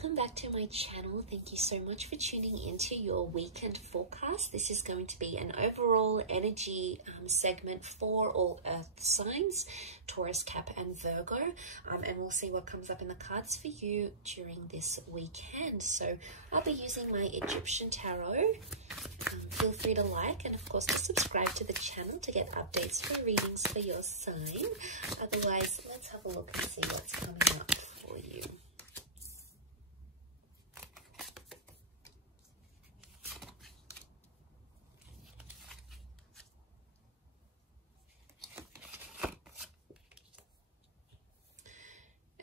welcome back to my channel. Thank you so much for tuning into your weekend forecast. This is going to be an overall energy segment for all earth signs, Taurus, Cap and Virgo, and we'll see what comes up in the cards for you during this weekend. So I'll be using my Egyptian tarot. Feel free to like and of course to subscribe to the channel to get updates for readings for your sign. Otherwise, let's have a look and see what's coming up for you.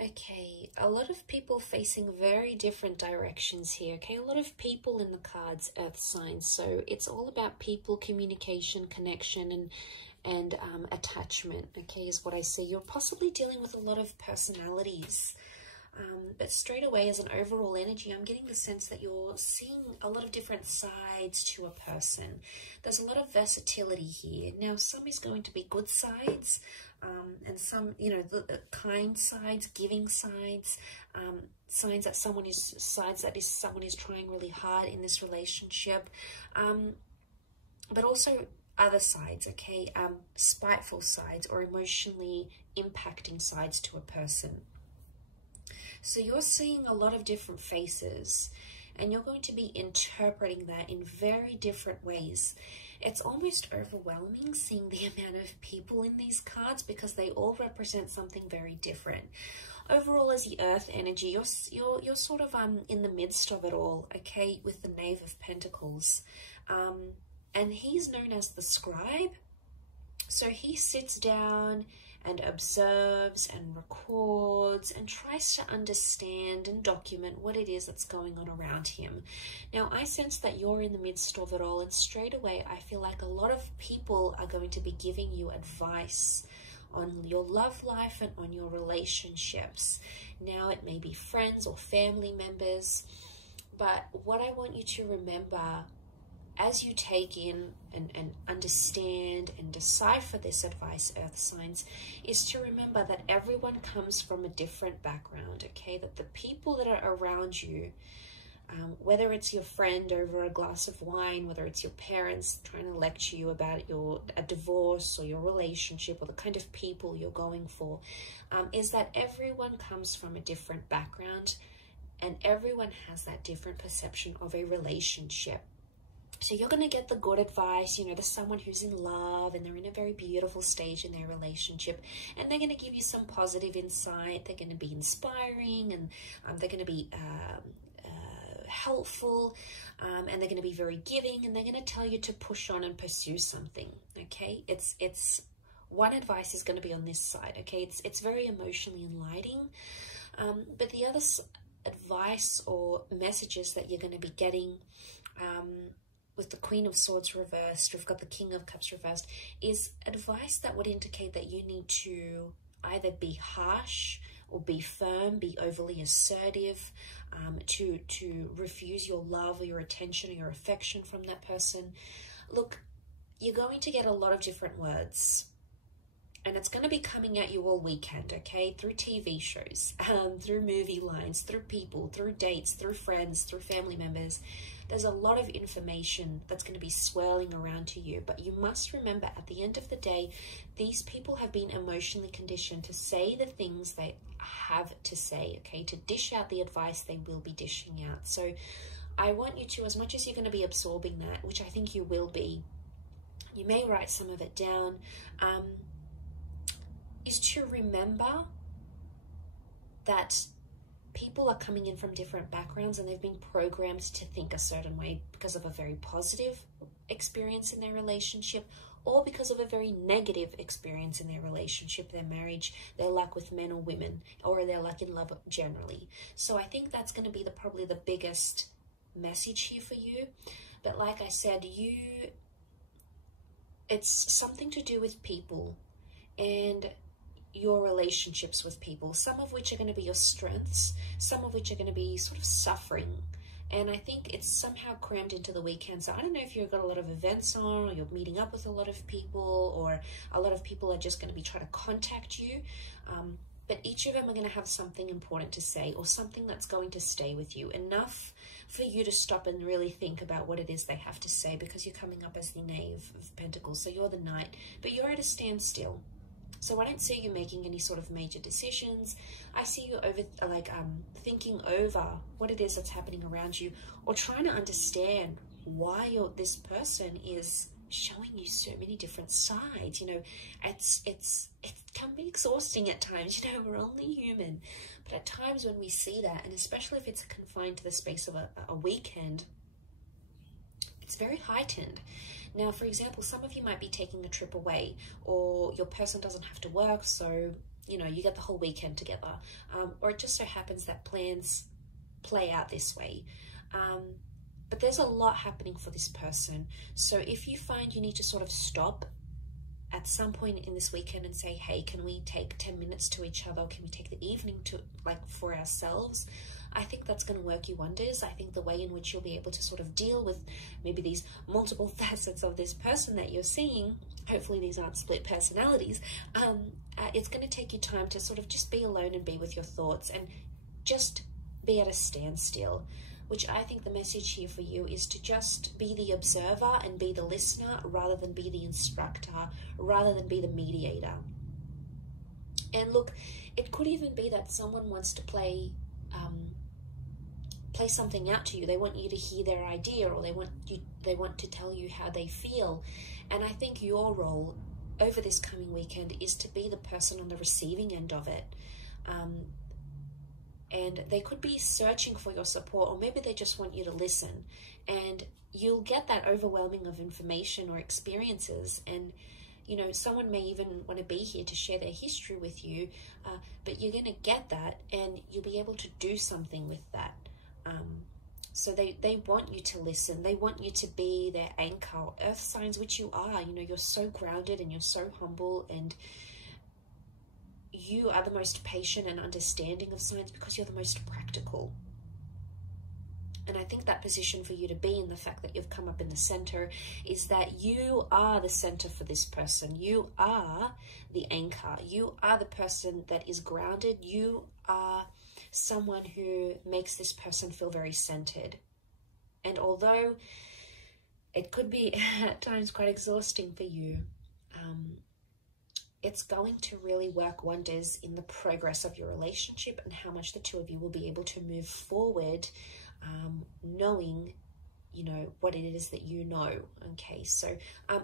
Okay, a lot of people facing very different directions here. Okay, a lot of people in the cards, earth signs. So it's all about people, communication, connection, and attachment. Okay, is what I see. You're possibly dealing with a lot of personalities. But straight away, as an overall energy, I'm getting the sense that you're seeing a lot of different sides to a person. There's a lot of versatility here. Now, some is going to be good sides, and some, you know, the kind sides, giving sides, signs that someone is trying really hard in this relationship, but also other sides, okay, spiteful sides or emotionally impacting sides to a person. So you're seeing a lot of different faces and you're going to be interpreting that in very different ways. It's almost overwhelming seeing the amount of people in these cards because they all represent something very different. Overall, as the earth energy, you're sort of in the midst of it all, okay, with the Knave of Pentacles. And he's known as the scribe. So he sits down and observes and records and tries to understand and document what it is that's going on around him. Now, I sense that you're in the midst of it all, and straight away I feel like a lot of people are going to be giving you advice on your love life and on your relationships. Now, it may be friends or family members, but what I want you to remember as you take in and understand and decipher this advice, earth signs, is to remember that everyone comes from a different background, okay? That the people that are around you, whether it's your friend over a glass of wine, whether it's your parents trying to lecture you about a divorce or your relationship or the kind of people you're going for, is that everyone comes from a different background and everyone has that different perception of a relationship. So you're going to get the good advice, you know, there's someone who's in love and they're in a very beautiful stage in their relationship, and they're going to give you some positive insight. They're going to be inspiring, and they're going to be helpful, and they're going to be very giving, and they're going to tell you to push on and pursue something, okay? It's one advice is going to be on this side, okay? It's very emotionally enlightening, but the other advice or messages that you're going to be getting, with the Queen of Swords reversed, we've got the King of Cups reversed, is advice that would indicate that you need to either be harsh or be firm, be overly assertive, to refuse your love or your attention or your affection from that person. Look, you're going to get a lot of different words, and it's going to be coming at you all weekend, okay? Through TV shows, through movie lines, through people, through dates, through friends, through family members. There's a lot of information that's going to be swirling around to you, but you must remember at the end of the day, these people have been emotionally conditioned to say the things they have to say, okay? To dish out the advice they will be dishing out. So I want you to, as much as you're going to be absorbing that, which I think you will be, you may write some of it down, is to remember that people are coming in from different backgrounds and they've been programmed to think a certain way because of a very positive experience in their relationship or because of a very negative experience in their relationship, their marriage, their luck with men or women, or their luck in love generally. So I think that's going to be probably the biggest message here for you. But like I said, it's something to do with people and your relationships with people, some of which are going to be your strengths, some of which are going to be sort of suffering. And I think it's somehow crammed into the weekend. So I don't know if you've got a lot of events on, or you're meeting up with a lot of people, or a lot of people are just going to be trying to contact you. but each of them are going to have something important to say, or something that's going to stay with you, enough for you to stop and really think about what it is they have to say, because you're coming up as the Knave of Pentacles. So you're the Knight, but you're at a standstill. So I don't see you making any sort of major decisions. I see you thinking over what it is that's happening around you, or trying to understand why this person is showing you so many different sides. You know, it can be exhausting at times. You know, we're only human, but at times when we see that, and especially if it's confined to the space of a weekend, it's very heightened. Now, for example, some of you might be taking a trip away, or your person doesn't have to work, so, you know, you get the whole weekend together. Or it just so happens that plans play out this way. But there's a lot happening for this person. So if you find you need to sort of stop at some point in this weekend and say, hey, can we take 10 minutes to each other? Can we take the evening to, for ourselves? I think that's going to work you wonders. I think the way in which you'll be able to sort of deal with maybe these multiple facets of this person that you're seeing, hopefully these aren't split personalities, it's going to take you time to sort of just be alone and be with your thoughts and just be at a standstill, which I think the message here for you is to just be the observer and be the listener, rather than be the instructor, rather than be the mediator. And look, it could even be that someone wants to play something out to you. They want you to hear their idea, or they want to tell you how they feel. And I think your role over this coming weekend is to be the person on the receiving end of it. And they could be searching for your support, or maybe they just want you to listen. And you'll get that overwhelming of information or experiences, and you know, someone may even want to be here to share their history with you, but you're going to get that, and you'll be able to do something with that. So they want you to listen. They want you to be their anchor. Earth signs, which you are, you know, you're so grounded and you're so humble, and you are the most patient and understanding of signs because you're the most practical. And I think that position for you to be in, the fact that you've come up in the center, is that you are the center for this person. You are the anchor. You are the person that is grounded. You are someone who makes this person feel very centered. And although it could be at times quite exhausting for you, it's going to really work wonders in the progress of your relationship and how much the two of you will be able to move forward, knowing, you know, what it is that you know. Okay, so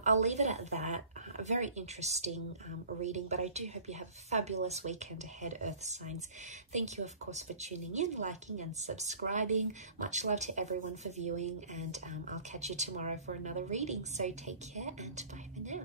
I'll leave it at that. A very interesting reading, but I do hope you have a fabulous weekend ahead, Earth signs. Thank you, of course, for tuning in, liking and subscribing. Much love to everyone for viewing, and I'll catch you tomorrow for another reading. So take care and bye for now.